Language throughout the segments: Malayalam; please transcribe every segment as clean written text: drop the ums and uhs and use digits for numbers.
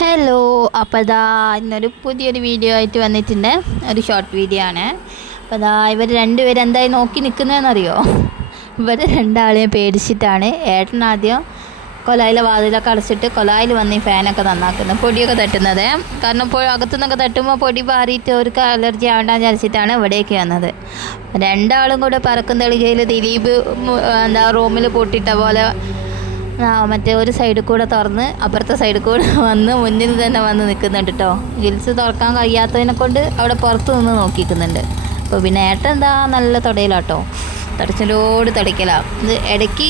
ഹലോ, അപ്പോൾ ഇതാ ഇന്നൊരു പുതിയൊരു വീഡിയോ ആയിട്ട് വന്നിട്ടുണ്ട്. ഒരു ഷോർട്ട് വീഡിയോ ആണ്. അപ്പോൾ ഇതാ ഇവർ രണ്ടുപേരും എന്തായി നോക്കി നിൽക്കുന്നതെന്നറിയോ? ഇവർ രണ്ടാളെയും പേടിച്ചിട്ടാണ് ഏട്ടൻ ആദ്യം കൊലായിലെ വാതിലൊക്കെ അടച്ചിട്ട് കൊലായിൽ വന്ന് ഈ ഫാനൊക്കെ നന്നാക്കുന്നത്, പൊടിയൊക്കെ തട്ടുന്നത്. കാരണം ഇപ്പോൾ അകത്തുനിന്നൊക്കെ തട്ടുമ്പോൾ പൊടി പാറിയിട്ട് അവർക്ക് അലർജി ആവേണ്ടെന്ന് വിചാരിച്ചിട്ടാണ് ഇവിടേക്ക് വന്നത്. രണ്ടാളും കൂടെ പറക്കും തെളികയിൽ ദിലീപ് എന്താ റൂമിൽ പൊട്ടിട്ട പോലെ മറ്റേ ഒരു സൈഡിൽ കൂടെ തുറന്ന് അപ്പുറത്തെ സൈഡിൽ കൂടെ വന്ന് മുന്നിൽ തന്നെ വന്ന് നിൽക്കുന്നുണ്ട് കേട്ടോ. ഗിൽസ് തുറക്കാൻ കഴിയാത്തതിനെ കൊണ്ട് അവിടെ പുറത്ത് നിന്ന് നോക്കിക്കുന്നുണ്ട്. അപ്പോൾ പിന്നെ ഏട്ടൻ എന്താ നല്ല തുടയിലാട്ടോ, തടച്ചിലോട് തടിക്കലാണ്. ഇത് ഇടയ്ക്ക്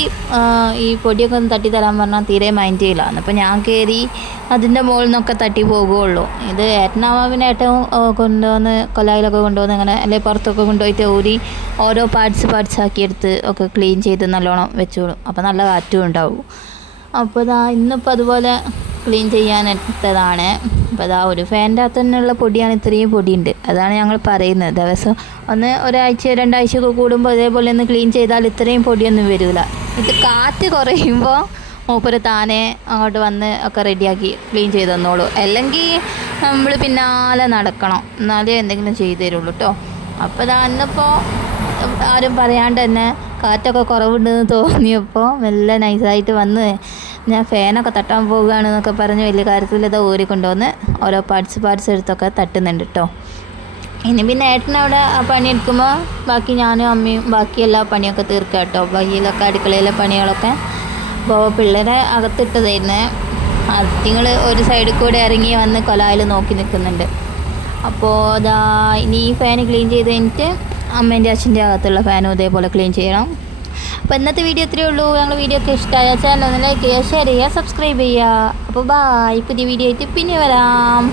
ഈ പൊടിയൊക്കെ ഒന്ന് തട്ടി തരാൻ പറഞ്ഞാൽ തീരെ മൈൻഡ് ചെയ്യില്ല. അപ്പോൾ ഞാൻ കയറി അതിൻ്റെ മുകളിൽ നിന്നൊക്കെ തട്ടി പോകുകയുള്ളൂ. ഇത് ഏട്ടനാവാൻ പിന്നെ ഏറ്റവും കൊണ്ടുവന്ന് കൊലായിലൊക്കെ കൊണ്ടുവന്ന് ഇങ്ങനെ അല്ലെങ്കിൽ പുറത്തൊക്കെ കൊണ്ടുപോയിട്ട് ഊരി ഓരോ പാർട്സ് ആക്കിയെടുത്ത് ഒക്കെ ക്ലീൻ ചെയ്ത് നല്ലോണം വെച്ചോളും. അപ്പോൾ നല്ല കാറ്റും ഉണ്ടാവും. അപ്പോൾ ഇതാ ഇന്നിപ്പോൾ അതുപോലെ ക്ലീൻ ചെയ്യാനെടുത്തതാണ്. അപ്പോൾ അതാ ഒരു ഫാനിൻ്റെ അകത്ത് തന്നെയുള്ള പൊടിയാണ്, ഇത്രയും പൊടിയുണ്ട്. അതാണ് ഞങ്ങൾ പറയുന്നത്. ദിവസം ഒരാഴ്ച രണ്ടാഴ്ചയൊക്കെ കൂടുമ്പോൾ ഇതേപോലെ ഒന്ന് ക്ലീൻ ചെയ്താൽ ഇത്രയും പൊടിയൊന്നും വരില്ല. ഇത് കാറ്റ് കുറയുമ്പോൾ മൂപ്പര് താനെ അങ്ങോട്ട് വന്ന് ഒക്കെ റെഡിയാക്കി ക്ലീൻ ചെയ്ത് തന്നോളൂ. അല്ലെങ്കിൽ നമ്മൾ പിന്നാലെ നടക്കണം, എന്നാലേ എന്തെങ്കിലും ചെയ്തു തരുള്ളൂ കേട്ടോ. അപ്പോൾ ഇതാ ഇന്നിപ്പോൾ ആരും പറയാണ്ട് തന്നെ കാറ്റൊക്കെ കുറവുണ്ടെന്ന് തോന്നിയപ്പോൾ മെല്ലെ നൈസായിട്ട് വന്ന് ഞാൻ ഫാനൊക്കെ തട്ടാൻ പോവുകയാണെന്നൊക്കെ പറഞ്ഞ് വലിയ കാര്യത്തിൽ ഇത് ഊരിക്കൊണ്ടുവന്ന് ഓരോ പാർട്സ് എടുത്തൊക്കെ തട്ടുന്നുണ്ട് കേട്ടോ. ഇനി പിന്നെ ഏട്ടനവിടെ പണിയെടുക്കുമ്പോൾ ബാക്കി ഞാനും അമ്മയും ബാക്കി എല്ലാ പണിയൊക്കെ തീർക്കുക കേട്ടോ. ബാക്കിയിലൊക്കെ അടുക്കളയിലെ പണികളൊക്കെ. അപ്പോൾ പിള്ളേരെ അകത്തിട്ടതായിരുന്നു. അതിങ്ങൾ ഒരു സൈഡിൽ കൂടെ ഇറങ്ങി വന്ന് കൊലായിൽ നോക്കി നിൽക്കുന്നുണ്ട്. അപ്പോൾ ഇതാ ഇനി ഈ ഫാൻ ക്ലീൻ ചെയ്ത് കഴിഞ്ഞിട്ട് അമ്മേൻ്റെ അച്ഛൻ്റെ അകത്തുള്ള ഫാനും ഇതേപോലെ ക്ലീൻ ചെയ്യണം. അപ്പോൾ ഇന്നത്തെ വീഡിയോ ഇത്രയേ ഉള്ളൂ. ഞങ്ങൾ വീഡിയോ ഒക്കെ ഇഷ്ടമായ ചാനൽ ഒന്ന് ലൈക്ക് ചെയ്യുക, ഷെയർ ചെയ്യുക, സബ്സ്ക്രൈബ് ചെയ്യുക. അപ്പോൾ ബായ്, പുതിയ വീഡിയോ ആയിട്ട് പിന്നെ വരാം.